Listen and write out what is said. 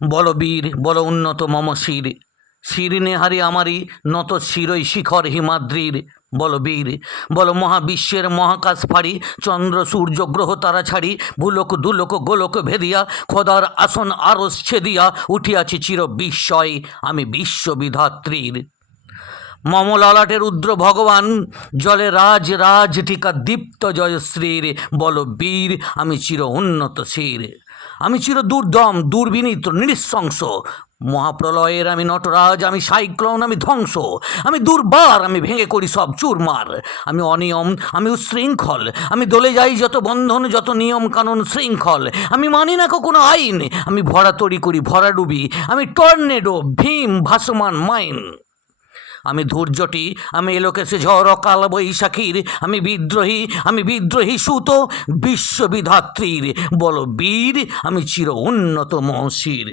বলো বীর, বলো উন্নত মম শির, শির নেহারি আমারই নত শিরই শিখর হিমাদ্রির। বলো বীর, বলো মহাবিশ্বের মহাকাশ ফাড়ি, চন্দ্র সূর্য গ্রহ তারা ছাড়ি, ভূলোক দুলোক গোলোক ভেদিয়া, খোদার আসন আরস ছেদিয়া উঠিয়াছি চির বিস্ময় আমি বিশ্ববিধাত্রীর। মম ললাটের রুদ্র ভগবান, জলে রাজ রাজ টিকা দীপ্ত জয়শ্রীর। বলো বীর, আমি চির উন্নত শির, আমি চির দুর্দম দুর্বিনীত নৃশংস, মহাপ্রলয়ের আমি নটরাজ, আমি সাইক্লোন, আমি ধ্বংস, আমি দুর্বার, আমি ভেঙে করি সব চুরমার, আমি অনিয়ম, আমি উচ্ছৃঙ্খল, আমি দলে যাই যত বন্ধন যত নিয়ম কানুন শৃঙ্খল, আমি মানি না কোনো আইন, আমি ভরা তড়ি করি ভরাডুবি, আমি টর্নেডো ভীম ভাসমান মাইন, আমি ধৈর্যটি, আমি এলোকেশে ঝড় অকাল বৈশাখীর, আমি বিদ্রোহী সুত বিশ্ববিধাত্রীর। বলো বীর, আমি চির উন্নত মহর্ষির।